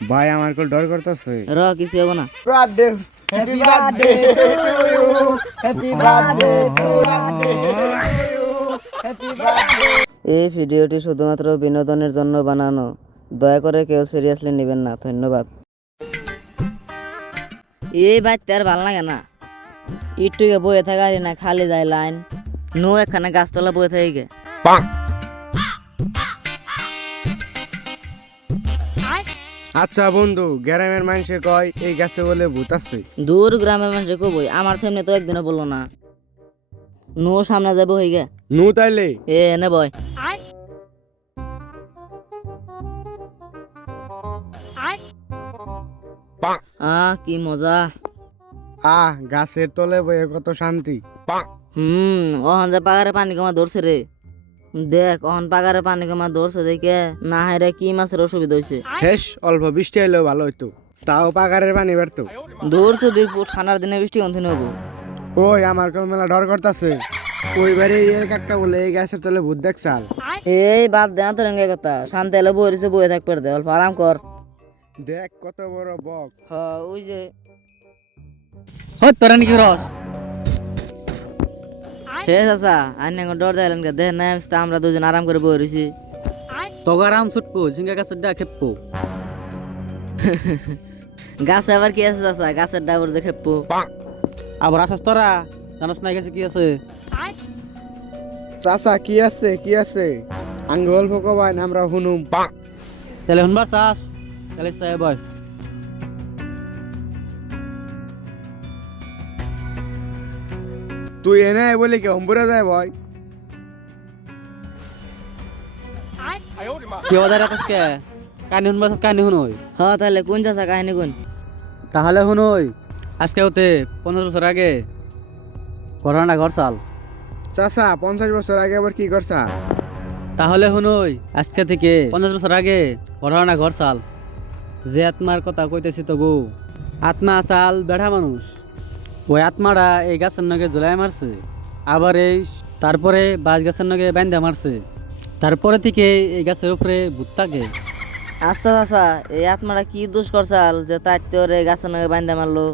ভাই আমার কল ডর করতেছে। র কিছু হবো না। Birthday happy birthday to you happy birthday to you happy birthday. এই ভিডিওটি শুধুমাত্র বিনোদনের জন্য বানানো, দয়া করে কেউ সিরিয়াসলি নেবেন না। ধন্যবাদ। এই বাচ্চা আর ভাল লাগে না, একটুকে বয়ে থাকারি না, খালি যায় লাইন নো এখানে গাছতলা বয়ে থাকে গে। আচ্ছা বন্ধু, গ্রামের মানুষে কয় এই গাছে বলে ভূত আছে। দূর গ্রামের মানুষ কবই, আমার সামনে তো একদিনও বললো না। নো সামনে যাবো হয়ে গে। নু তাইলে এ এনে বয়। কি মজা। গাছের তলে বয়ে কত শান্তি। ওহন যে পাগারে পানি কমা ধরছে রে, দেখ ওহন পাগারে পানি কমা ধরছে দেখে না হাইরে কি মাছের অসুবিধা হয়েছে। হেস অল্প বৃষ্টি এলেও ভালো হইতো, তাও পাগারের পানি বেরতো। দৌড়ছো দুই ফুট, ঠান্ডার দিনে বৃষ্টি কন্টিনিউ হবো। ওই আমার কল মেলা ডর করতেছে। ওই বাড়ি কাকা বলে এই গাছের তলে ভূত দেখছাল। এই বাদ দে না তোর এঙ্গে কথা, শান্তি এলে বইছে বয়ে থাকবে দে, অল্প আরাম কর। দেখ কত বড় বক। ওই যে তোরা নাকি রস হে চাচা আইন ডর যাইলেন কে দেখ না, আমরা দুজন আরাম করে বই রয়েছি। তগারাম ছুটপো ঝিঙ্গা গাছের ডা খেপপো। গাছে আবার কি আছে চাচা, গাছের ডাবর যে খেপবো। আবার আসাস তোরা জানাস না গেছে কি আছে। চাচা কি আছে কি আছে, আঙ্গ অল্প কবাই আমরা শুনুম। তাহলে শুনবার চাস তাহলে তাই বয়। তুই এনে বলি কি অম্বুরা যায় ভয়। কি বাজার আজকে কানি শুনবার চাস, কানি শুনই। তাহলে কোন চাচা কাহিনী কোন? তাহলে শুনই, আজকে হতে 50 বছর আগে ঘটনা ঘটছাল। চাচা 50 বছর আগে আবার কি করছা? তাহলে শুনই, আজকে থেকে 50 বছর আগে ঘটনা ঘটছাল। যে আত্মার কথা কইতেছি তো গো, আত্মা আসাল বেড়া মানুষ। ওই আত্মারা এই গাছের নগে ঝুলাই মারছে, আবার এই তারপরে বাঁশ গাছের নগে বান্ধা মারছে। তারপরে থেকে এই গাছের উপরে ভূত থাকে। আচ্ছা চাচা, এই আত্মাটা কি দোষ করছাল যে তাই তোর এই গাছের নাকি বান্ধা মারলো?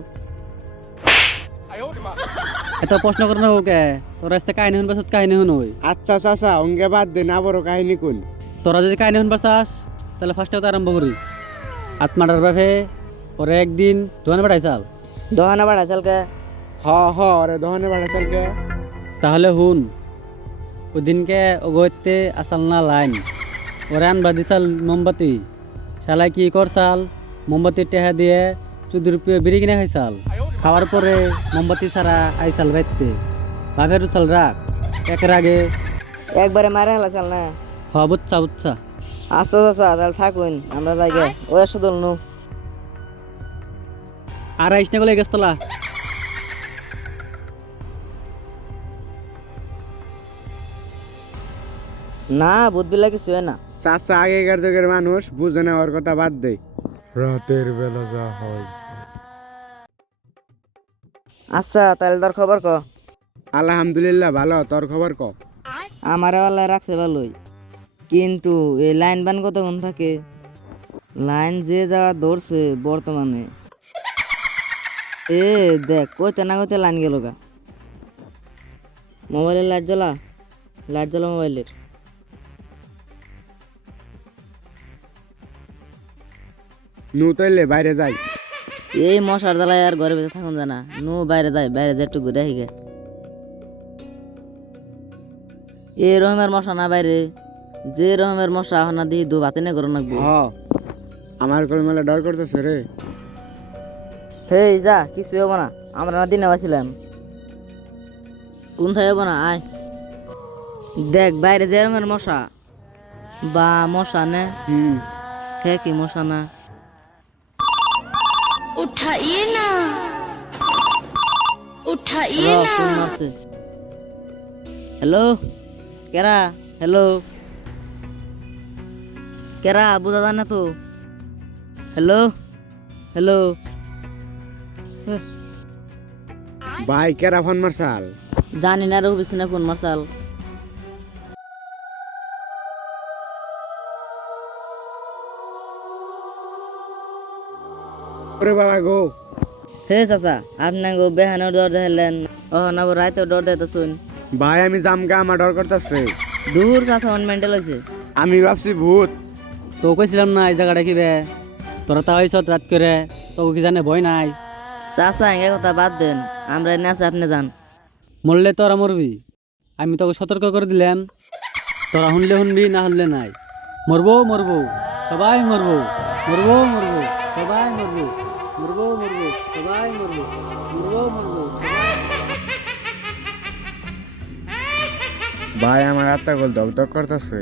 এত প্রশ্ন করে না ওকে, তোরা আজকে কাহিনী শুনবার চাস কাহিনী শুনই। আচ্ছা চাচা অঙ্গে বাদ দে, না বড় কাহিনী কোন। তোরা যদি কাহিনী শুনবার চাস তাহলে ফার্স্টে আরম্ভ করি। আত্মাটার বাপে ওরে একদিন দোকানে পাঠাইছাল। দহনা বাড়া চালকে ওরে দহনে বাড়া চলকে। তাহলে হুন, ওই দিনকে ওগোতে আসাল না লাইন, ওরে আনবা দিছাল মোমবাতি। শালাই কি করছাল, মোমবাতি টেহা দিয়ে 14 রুপিয়া বিড়ি কিনে খাইছাল। খাওয়ার পরে মোমবাতি ছাড়া আইসাল বাইতে বাপের উচাল রাখ একের আগে একবারে মারে হেলা চাল না। বুচ্ছা বুচ্ছা। আচ্ছা চাচা তাহলে থাকুন, আমরা যাই গে। ও এসে দলনু আর আইস না গলে গেছতলা। না বুধবিলা কিছু হয় না। চাচা আগেকার যুগের মানুষ বুঝে না, ওর কথা বাদ দে। রাতের বেলা যা হয়। আচ্ছা তাহলে তোর খবর ক। আলহামদুলিল্লাহ ভালো, তোর খবর ক। আমারে আল্লাহ রাখছে ভালোই, কিন্তু এই লাইন বান কতক্ষণ থাকে? লাইন যে যাওয়া ধরছে বর্তমানে, দেখ কইতে না কইতে লাইন গেল গা। মোবাইলের লাইট জ্বলা, লাইট জ্বলা মোবাইলের। নু তাইলে বাইরে যাই। এই মশার জ্বালায় আর ঘরে ভিতরে থাকুন জানা, নু বাইরে যায়, বাইরে যায় একটু ঘুরে আহিগে। এই রকমের মশা না বাইরে, যে রকমের মশা হনা দিয়ে দু ভাতে নে করো নাকবো। আমার কল মেলা ডর করতেছে রে। হেই যা, কিছু হবো না, আমরা না দিনে বাঁচিলাম। কোন থাই হবো না, আয় দেখ বাইরে যে রকমের মশা, বা মশা নে হে কি মশা না। उठाइए ना, उठाइए ना। হ্যালো কেরা, হ্যালো কেরা, বুঝা যায় না তো। হ্যালো হ্যালো ভাই কেরা ফোন মারছাল? জানি না রে, অফিস না ফোন মারছাল। ওরে বাবা গো, হে চাচা আপনি গো বেহানোর দরজা হেলেন ও না রাইতে ডর দেয় তো শুন ভাই আমি জামগা, আমার ডর করতেছে। দূর চাচা অন মেন্টাল হয়েছে। আমি ভাবছি ভূত। তো কইছিলাম না এই জায়গাটা কি বে, তোরা তা হয়েছ রাত করে, তোকে কি জানে ভয় নাই? চাচা এ কথা বাদ দেন, আমরা এনে আছে আপনি যান। মরলে তোরা মরবি, আমি তোকে সতর্ক করে দিলাম। তোরা শুনলে শুনবি, না শুনলে নাই। মরবো মরবো, সবাই মরবো, মরবো মরবো, সবাই মরবো, মরবো মরবো, সবাই মরবো, মরবো মরবো, সবাই। ভাই আমার আত্মা গোল ধক ধক করতেছে।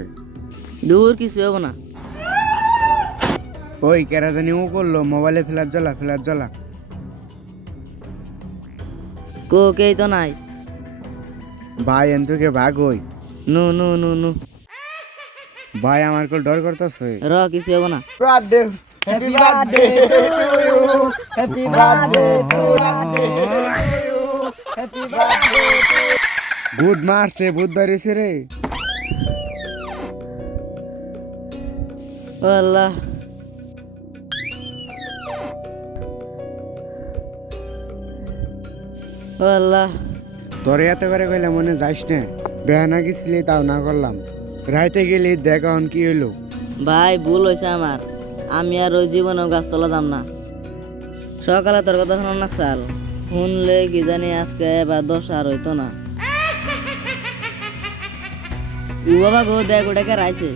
দূর কিছু হবো না। ওই কেরা জানি ও করলো, মোবাইলে ফ্ল্যাশ জ্বলা, ফ্ল্যাশ জ্বলা। কো কেই তো নাই। ভাই এন থেকে ভাগ হই। নু নু নু নু ভাই আমার কোল ডর করতেছে। র কিছু হবো না। ভূত মারছে, ভূত বেরিয়েছে রে। ও আল্লাহ, ও আল্লাহ। তোরে এত করে কইলে মনে যাইস না, বেহানা গেছিলি তাও না করলাম। রাইতে গেলি দেখ এখন কি হইলো। ভাই ভুল হয়েছে আমার, আমি আর ওই জীবনেও গাছতলা যাম না। সকালে তোর কথা শোনার নাকসাল, শুনলে কি জানি আজকে এবার 10 আর হইতো না। ও বাবা গো দেখ ওটাকে রাইছে।